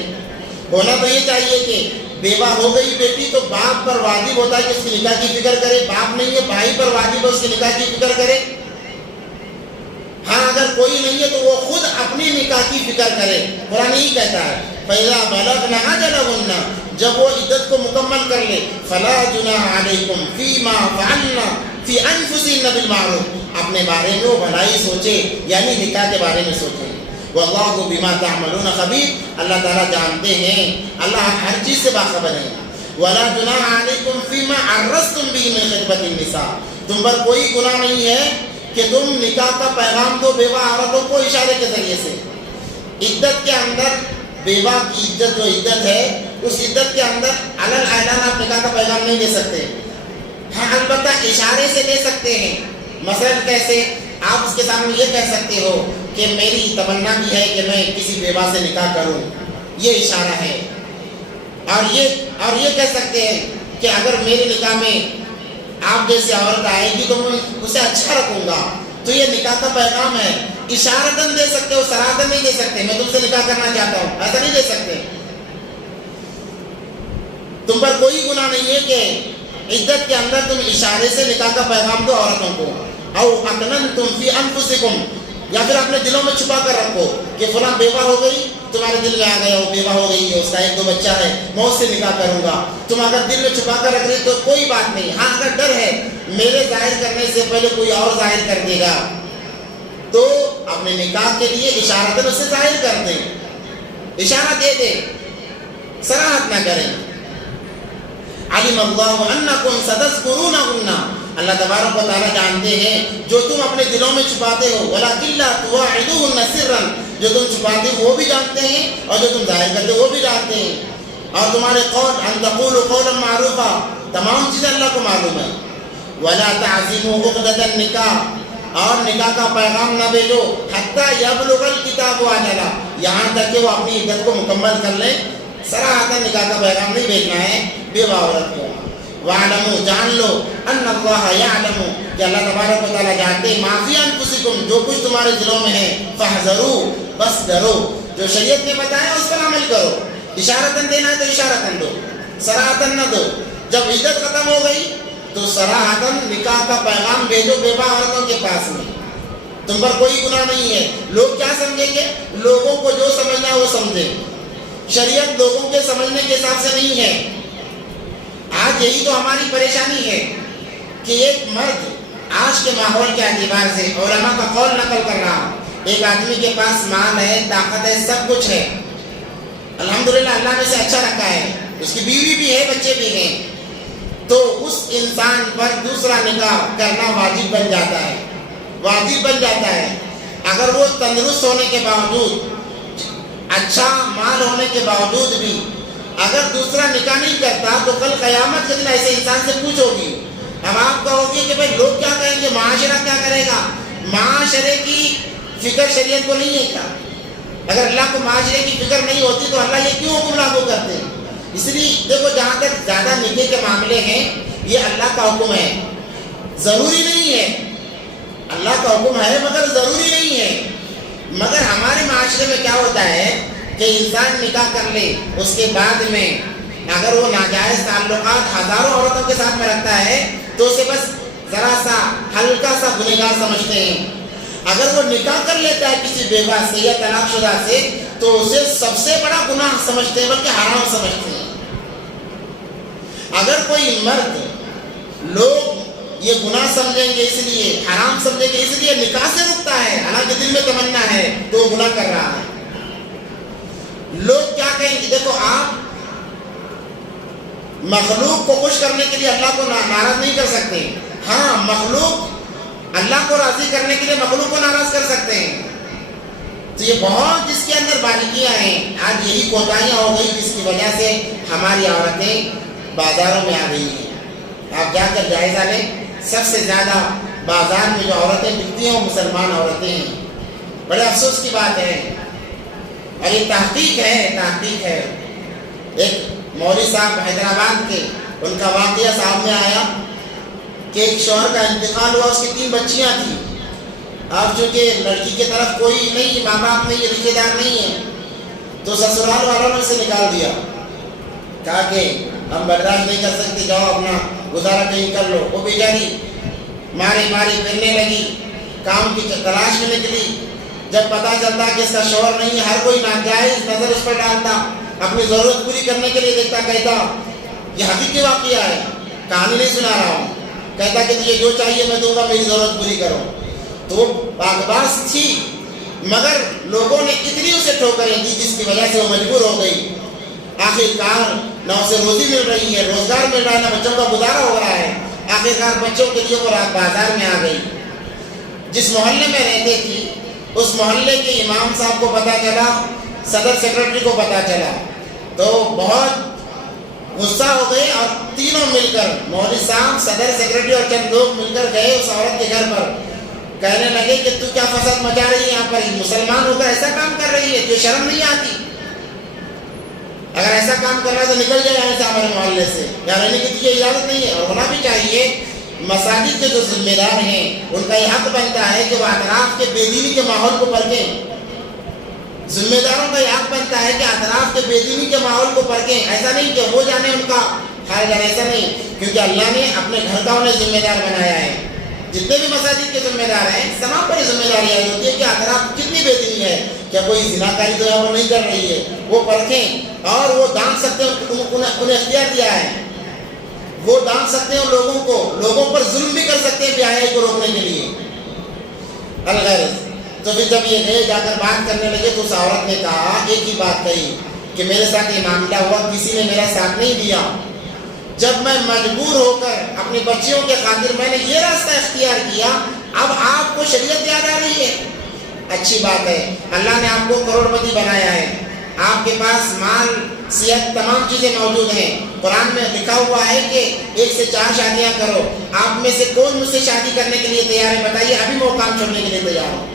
ہونا تو یہ چاہیے کہ بیوہ ہو گئی بیٹی تو باپ پر واجب ہوتا ہے کہ اس کی نکاح کی فکر کرے. باپ نہیں ہے, بھائی پر واجب ہے اس کی نکاح کی فکر کرے. ہاں اگر کوئی نہیں ہے تو وہ خود اپنی نکاح کی فکر کرے. قرآن یہی کہتا ہے فَإِذَا بَلَغْنَ أَجَلَهُنَّ, جب وہ عدت کو مکمل کر لے, فَلَا جُنَاحَ عَلَيْكُمْ فِيمَا فَعَلْنَا فِي أَنفُسِهِنَّ بِالْمَعْرُوفِ. اپنے بارے میں وہ بھلائی سوچے, یعنی نکاح کے بارے میں سوچے. وَاللَّهُ بِمَا تَعْمَلُونَ خَبِيرٌ. اللہ تعالیٰ جانتے ہیں, اللہ ہر چیز سے باخبر ہے. وَلَا جُنَاحَ عَلَيْكُمْ فِيمَا عَرَّضْتُمْ بِهِ مِنْ خِطْبَةِ النِّسَاءِ. تم پر کوئی گناہ نہیں ہے کہ تم نکاح کا پیغام دو بیوہ عورتوں کو اشارے کے ذریعے سے. عدت کے اندر بیوہ کی عدت جو عدت ہے اس عدت کے اندر علل اعلان آپ نکاح کا پیغام نہیں دے سکتے. ہاں البتہ اشارے سے دے سکتے ہیں. مثلاً کیسے؟ آپ اس کے سامنے یہ کہہ سکتے ہو کہ میری تمنا بھی ہے کہ میں کسی بیوہ سے نکاح کروں, یہ اشارہ ہے. اور یہ کہہ سکتے ہیں کہ اگر میرے نکاح میں آپ جیسے عورت آئے گی تو میں اسے اچھا رکھوں گا, تو یہ نکاح کا پیغام ہے. اشارتاً دے سکتے ہو, سراحتاً نہیں دے سکتے میں تم سے نکاح کرنا چاہتا ہوں, ایسا نہیں دے سکتے. تم پر کوئی گناہ نہیں ہے کہ عدت کے اندر تم اشارے سے نکاح کا پیغام دو عورتوں کو. او اکننتم فی انفسکم, یا پھر اپنے دلوں میں چھپا کر رکھو کہ فلاں بیوہ ہو گئی, تمہارے دل میں آ گیا وہ بیوہ ہو گئی ہے, اس کا 1-2 بچہ ہے, میں اس سے نکاح کروں گا. تم اگر دل میں چھپا کر رکھ رہے تو کوئی بات نہیں. ہاں اگر ڈر ہے میرے ظاہر کرنے سے پہلے کوئی اور ظاہر کر دے گا تو اپنے نکاح کے لیے اشارتاً اسے ظاہر کر دیں, اشارہ دے دیں, صراحت نہ کریں. علم اللہ انکم ستذکرونہن, اللہ تبارک و تعالیٰ جانتے ہیں جو تم اپنے دلوں میں چھپاتے ہو. ولکن لا تواعدوہن سرا, جو تم چھپاتے ہو وہ بھی جانتے ہیں اور جو تم ظاہر کرتے ہو وہ بھی جانتے ہیں. اور تمہارے قول ان تقولوا قولا معروفا, تمام چیزیں اللہ کو معلوم ہے. ولا تعزموا عقدۃ النکاح, اور نکاح کا پیغام نہ بھیجو حتی یبلغ الکتاب اجلہ, یہاں تک کہ وہ اپنی عدت کو مکمل کر لیں. صراحتاً نکاح کا پیغام نہیں بھیجنا ہے بیوہ عورت کو. وَاعْلَمُوا, جان لو, ان اللہ یعلم, کہ اللہ تبارک و تعالیٰ جانتے ہیں, ما فی انفسکم, جو کچھ تمہارے دلوں میں ہے. فاحذروا, بس ڈرو, جو شریعت نے بتایا اس پر عمل کرو. اشارتاً دینا ہے تو اشارتاً دو, صراحتاً نہ دو. جب عدت ختم ہو گئی تو صراحتاً نکاح کا پیغام بھیجو بیوہ عورتوں کے پاس میں. تم پر کوئی گناہ نہیں ہے. لوگ کیا سمجھیں گے؟ لوگوں کو جو سمجھنا ہے وہ سمجھیں. شریعت لوگوں کے سمجھنے کے حساب سے نہیں ہے. آج یہی تو ہماری پریشانی ہے کہ ایک مرد آج کے ماحول کے اعتبار سے علماء کا قول نقل کر رہا, ایک آدمی کے پاس مال ہے, طاقت ہے, سب کچھ ہے, الحمدللہ اللہ نے اسے اچھا رکھا ہے, اس کی بیوی بھی ہے, بچے بھی ہیں, تو اس انسان پر دوسرا نکاح کرنا واجب بن جاتا ہے. واجب بن جاتا ہے. اگر وہ تندرست ہونے کے باوجود, اچھا مال ہونے کے باوجود بھی اگر دوسرا نکاح نہیں کرتا تو کل قیامت کے دن ایسے انسان سے پوچھو گی. اب آپ کہو گی کہ بھائی لوگ کیا کہیں گے, معاشرہ کیا کرے گا. معاشرے کی فکر شریعت کو نہیں ہے کیا؟ اگر اللہ کو معاشرے کی فکر نہیں ہوتی تو اللہ یہ کیوں حکم لاگو کرتے ہیں؟ اس لیے دیکھو, جہاں تک زیادہ نکاح کے معاملے ہیں یہ اللہ کا حکم ہے, ضروری نہیں ہے. اللہ کا حکم ہے مگر ضروری نہیں ہے. مگر ہمارے معاشرے میں کیا ہوتا ہے کہ انسان نکاح کر لے, اس کے بعد میں اگر وہ ناجائز تعلقات ہزاروں عورتوں کے ساتھ میں رکھتا ہے تو اسے بس ذرا سا ہلکا سا گنہگار سمجھتے ہیں. اگر وہ نکاح کر لیتا ہے کسی بیوہ سے یا طلاق شدہ سے تو اسے سب سے بڑا گناہ سمجھتے ہیں، بلکہ حرام سمجھتے ہیں. اگر کوئی مرد لوگ یہ گناہ سمجھیں گے، اس لیے حرام سمجھیں گے، اس لیے نکاح سے رکتا ہے، حالانکہ دل میں تمنا ہے تو وہ گناہ کر رہا ہے. لوگ کیا کہیں گے؟ دیکھو آپ مخلوق کو خوش کرنے کے لیے اللہ کو ناراض نہیں کر سکتے. ہاں، مخلوق اللہ کو راضی کرنے کے لیے مخلوق کو ناراض کر سکتے ہیں. تو یہ بہت جس کے اندر باریکیاں ہیں. آج یہی کوتاہیاں ہو گئی جس کی وجہ سے ہماری عورتیں بازاروں میں آ رہی ہیں. آپ جا کر جائزہ لیں، سب سے زیادہ بازار میں جو عورتیں بکتی ہیں وہ مسلمان عورتیں ہیں. بڑے افسوس کی بات ہے، اور یہ تحقیق ہے. ایک مولوی صاحب حیدرآباد کے، ان کا واقعہ سامنے آیا کہ ایک شوہر کا انتقال ہوا، اس کی 3 بچیاں تھیں. اب چونکہ لڑکی کی طرف کوئی نہیں، ماں باپ نہیں، رشتے دار نہیں ہے، تو سسرال والوں نے اسے نکال دیا. کہا کہ ہم برداشت نہیں کر سکتے، جاؤ اپنا گزارا کہیں کر لو. وہ بیچاری ماری پھرنے لگی، کام کی تلاش میں نکلی. جب پتہ چلتا کہ اس کا شوہر نہیں ہے، ہر کوئی ناجائز نظر اس پر ڈالتا، اپنی ضرورت پوری کرنے کے لیے دیکھتا. کہتا یہ حقیقی واقعہ ہے، کہانی نہیں سنا رہا ہوں. کہتا کہ تجھے جو چاہیے میں دوں گا، میری ضرورت پوری کرو. تو وہ باغباز تھی، مگر لوگوں نے اتنی اسے ٹھوکریں دی جس کی وجہ سے وہ مجبور ہو گئی. آخرکار نہ اسے روزی مل رہی ہے، روزگار مل رہا ہے، نہ بچوں کا گزارا ہو رہا ہے. آخرکار بچوں کے لیے وہ رات بازار میں آ گئی. جس محلے میں رہتے تھی اس محلے کے امام صاحب کو پتہ چلا، صدر سیکرٹری کو پتہ چلا، تو بہت غصہ ہو گئے اور تینوں مل کر، مولوی صاحب، صدر سیکرٹری اور چند لوگ مل کر گئے اس عورت کے گھر پر. کہنے لگے کہ تو کیا فساد مچا رہی ہے یہاں پر، مسلمان ہو کر ایسا کام کر رہی ہے، تجھے شرم نہیں آتی؟ اگر ایسا کام کر رہا ہے تو نکل جائے یہاں سے، ہمارے محلے سے. یہاں رہنے کی تجھے اجازت نہیں ہے. اور ہونا بھی چاہیے. مساجد کے جو ذمہ دار ہیں ان کا یہ حق بنتا ہے کہ وہ اطراف کے بے دینی کے ماحول کو پرکھیں. ذمہ داروں کا یہ حق بنتا ہے کہ اطراف کے بے دینی کے ماحول کو پرکھیں. ایسا نہیں کہ وہ جانے ان کا حال جانے، ایسا نہیں، کیونکہ اللہ نے اپنے گھر کا انہیں ذمہ دار بنایا ہے. جتنے بھی مساجد کے ذمہ دار ہیں تمام پر ذمہ داری آئی ہوتی ہے کہ اطراف کتنی بے دینی ہے، کیا کوئی زناکاری تو یہاں پر نہیں کر رہی ہے. وہ پرکھیں اور وہ جان سکتے ہیں، انہیں اختیار دیا ہے، وہ جان سکتے ہیں لوگوں کو، لوگوں پر ظلم بھی کر سکتے ہیں بے حیائی کو روکنے کے لیے. الغرض تو پھر جب یہ گئے جا کر بات کرنے لگے تو اس عورت نے کہا، ایک ہی بات کہی کہ میرے ساتھ یہ معاملہ ہوا، کسی نے میرا ساتھ نہیں دیا. جب میں مجبور ہو کر اپنی بچیوں کے خاطر میں نے یہ راستہ اختیار کیا، اب آپ کو شریعت یاد آ رہی ہے. اچھی بات ہے، اللہ نے آپ کو کروڑ پتی بنایا ہے، آپ کے پاس مال، صحت، تمام چیزیں موجود ہیں. قرآن میں لکھا ہوا ہے کہ 1 سے 4 شادیاں کرو. آپ میں سے کون مجھ سے شادی کرنے کے لیے تیار ہے؟ بتائیے، ابھی میں وہ کام چھوڑنے کے لیے تیار ہوں.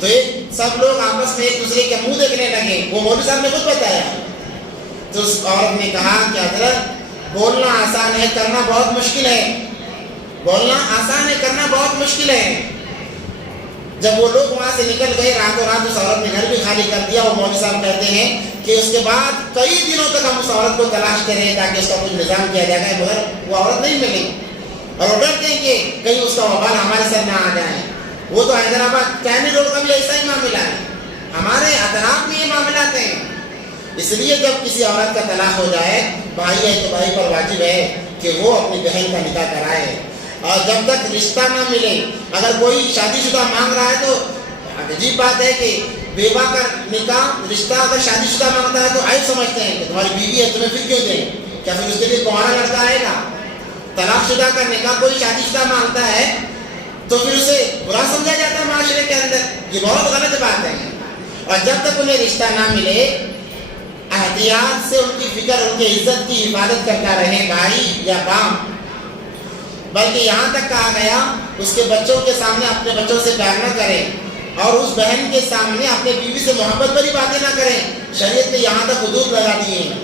تو سب لوگ آپس میں ایک دوسرے کے منہ دیکھنے لگے. وہ مولوی صاحب نے خود بتایا. تو اس عورت نے کہا کہ حضرت، بولنا آسان ہے، کرنا بہت مشکل ہے. بولنا آسان ہے، کرنا بہت مشکل ہے. جب وہ لوگ وہاں سے نکل گئے، راتوں رات اس عورت نے گھر بھی خالی کر دیا. اور مولوی صاحب کہتے ہیں کہ اس کے بعد کئی دنوں تک ہم اس عورت کو تلاشتے رہے تاکہ اس کا کچھ نظام کیا جائے گا، مگر وہ عورت نہیں ملی. اور وہ ڈرتے ہیں کہ کہیں اس کا وبال ہمارے سر نہ آ جائے. وہ تو حیدرآباد کینی روڈ کا بھی ایسا ہی معاملہ ہے، ہمارے اطراف میں یہ معاملات ہیں. اس لیے جب کسی عورت کا طلاق ہو جائے، بھائی ہے تو بھائی پر واجب ہے کہ وہ اپنی بہن کا نکاح کرائے. اور جب تک رشتہ نہ ملے، اگر کوئی شادی شدہ مانگ رہا ہے تو عجیب بات ہے کہ بیوہ کا نکاح، رشتہ اگر شادی شدہ مانگتا ہے تو عیب سمجھتے ہیں کہ تمہاری بیوی ہے، تمہیں پھر کیوں دیں؟ کیا پھر اس کے لیے کنوارا لڑکا آئے گا؟ طلاق شدہ کا نکاح کوئی شادی شدہ مانگتا ہے تو پھر اسے برا سمجھا جاتا ہے معاشرے کے اندر. یہ بہت غلط بات ہے. اور جب تک انہیں رشتہ نہ ملے، احتیاط سے ان کی فکر، ان کی عزت کی حفاظت کرتا رہے، بھائی یا باپ. بلکہ یہاں تک کہا گیا اس کے بچوں کے سامنے اپنے بچوں سے پیار نہ کریں، اور اس بہن کے سامنے اپنے بیوی سے محبت بھری باتیں نہ کریں. شریعت نے یہاں تک حدود لگا دی ہیں.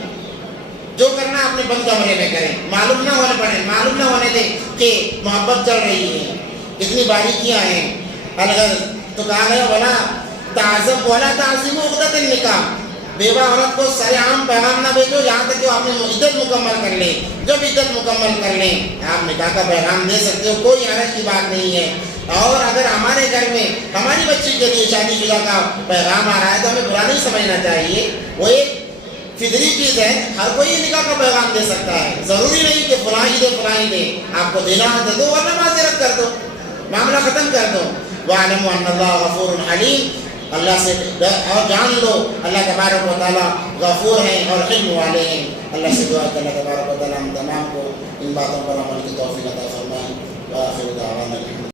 جو کرنا اپنے بند کمرے میں کریں، معلوم نہ ہونے دیں کہ محبت چل رہی ہے. اتنی باریکیاں ہیں. الغرض تو کہا گیا ولا تعظم ولا تعظیم عقدۃ النکاح، بیوہ عورت کو سر عام پیغام نہ بھیجو یہاں تک کہ وہ اپنی عدت مکمل کر لیں. جب عدت مکمل کر لیں آپ نکاح کا پیغام دے سکتے ہو, کوئی حرج کی بات نہیں ہے. اور اگر ہمارے گھر میں ہماری بچی کے لیے شادی شدہ کا پیغام آ رہا ہے تو ہمیں برا نہیں سمجھنا چاہیے. وہ ایک فطری چیز ہے, ہر کوئی نکاح کا پیغام دے سکتا ہے. ضروری نہیں کہ فلاں عید دے, آپ کو دینا ہے تو دو ورنہ معذرت کر دو, معاملہ ختم کر دو. وَاعْلَمُوا أَنَّ اللَّهَ غَفُورٌ حَلِيمٌ. اللہ سے اور جان لو اللہ تبارک و تعالیٰ غفور ہیں اور حلم والے ہیں. اللہ سے دعا کہ اللہ تبارک و تعالیٰ ہم تمام کو ان باتوں پر عمل کی توفیق عطا فرمائے. وآخر دعوانا